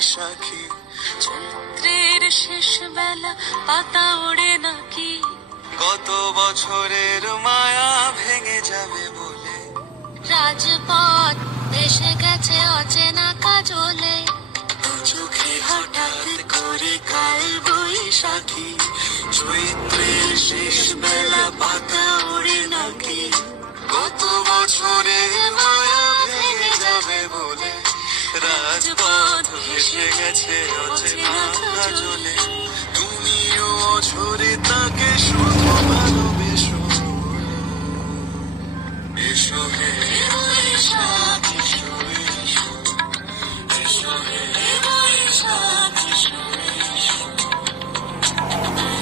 বৈশাখী। চৈত্রের শেষ বেলা পাতা ওড়ে নাকি, কত বছরের মায়া ভেঙে যাবে বলে। রাজপথ ভেসে গেছে অচেনা কাজলে, দু চোখে হঠাৎ করে কাল বৈশাখী। চৈত্রের শেষ বেলা পাতা ওড়ে নাকি, কত বছরের মায়া ভেঙে যাবে বলে। রাজপথ ভেসে গেছে অচেনা কাজলে, তুমিও অঝরে তাকে শুধু ভালোবেসো। এসো হে